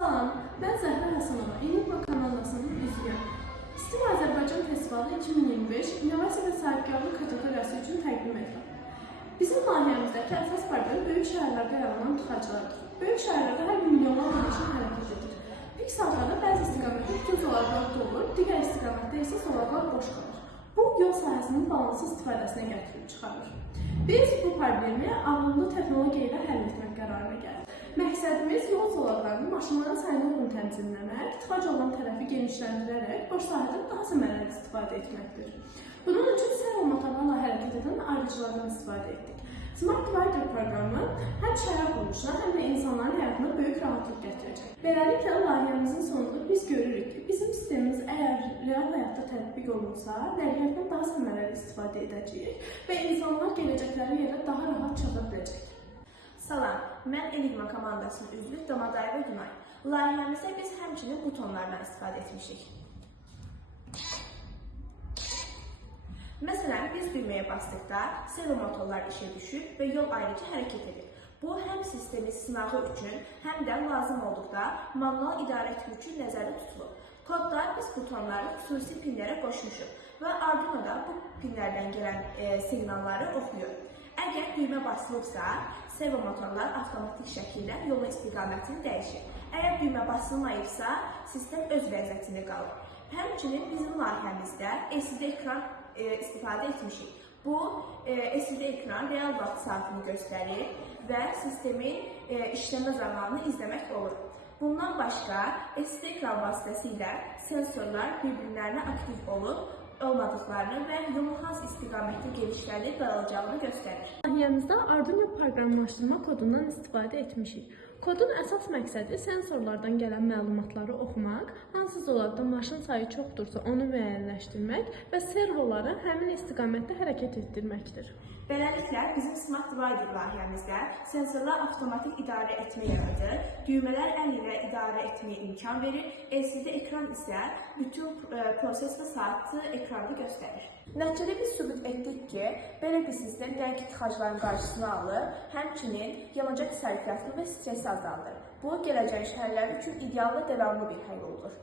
Salam, ben Zəhra Həsənova, Enigma komandasının üzvüyəm. İSTİM Azərbaycan Festivalı 2025 İnnovasiya və Sahibkarlıq kateqoriyası üçün təqdim edilir. Bizim layihəmizdəki əsas problem böyük şəhərlərdə yaranan tıxaclardır. Böyük şəhərlərdə hər gün milyonlarla maşın hərəkət edir. Pik saatlarda bəzi istiqamətdə bütün zolaqlar dolur, digər istiqamətdə isə zolaqlar boş qalır. Bu, yol sahəsinin balansız istifadəsinə gətirib çıxarır. Biz bu problemi ağıllı texnologiya ilə həll etmək qərarına gəldik. Məqsədimiz yol zolaqlarını maşınların sayına uyğun tənzimləmək, tıxac olan tərəfi genişləndirərək boş sahədən daha səmərəli istifadə etməkdir. Bunun üçün servo motorlarla hərəkət edən ayrıcılardan istifadə etdik. Smart Rider proqramı həm şəhər quruluşuna, həm də insanların həyatına böyük rahatlıq gətirəcək. Beləliklə, layihəmizin sonunda biz görürük ki, bizim sistemimiz əgər real həyatda tətbiq olunsa, nəqliyyatdan daha səmərəli istifadə edəcəyik və insanlar gələcəkləri yerə daha rahat çata biləcək. Salam, mən Enigma komandasının üzvü Damadayeva Günay. Layihəmizdə biz həmçinin butonlardan istifadə etmişik. Məsələn, biz düyməyə basdıqda servo motorlar işə düşür və yol ayrıcı hərəkət edir. Bu, həm sistemi sınağı üçün, həm də lazım olduqda manual idarə etmək üçün nəzərdə tutulur. Kodda biz butonları xüsusi pinlərə qoşmuşuq və Arduino'da bu pinlərdən gələn siqnalları oxuyur. Əgər düymə basılıbsa, servo motorlar avtomatik şəkildə yolun istiqamətini dəyişir. Əgər düymə basılmayıbsa, sistem öz vəziyyətində qalır. Həmçinin bizim layihəmizdə LCD ekran istifadə etmişik. Bu, LCD ekran real vaxt saatını göstərir və sistemin işləmə zamanını izləmək olur. Bundan başqa, LCD ekran vasitəsilə sensorlar bir-birlərinə aktiv olmadıqlarını və yolun hansı istiqamətdə gedişlərdə dağılacağını göstərir. Layihəmizdə Arduino proqramlaşdırma kodundan istifadə etmişik. Kodun əsas məqsədi sensorlardan gələn məlumatları oxumaq, hansı zolaqda maşın sayı çoxdursa onu müəyyənləşdirmək və servoları həmin istiqamətdə hərəkət etdirməkdir. Beləliklə, bizim Smart Rider layihəmizdə sensorlar avtomatik idarə etmə yaradır, düymələr əl ilə idarə etməyə imkan verir, LCD ekran isə bütün proses və saatı ekranda göstərir. Nəticədə biz sübut etdik ki, belə bir sistem dəqiq tıxacların qarşısını alır, həmçinin yanacaq sərfiyyatını və stresi azaldır. Bu, gələcək şəhərlər üçün ideal və davamlı bir həll olur.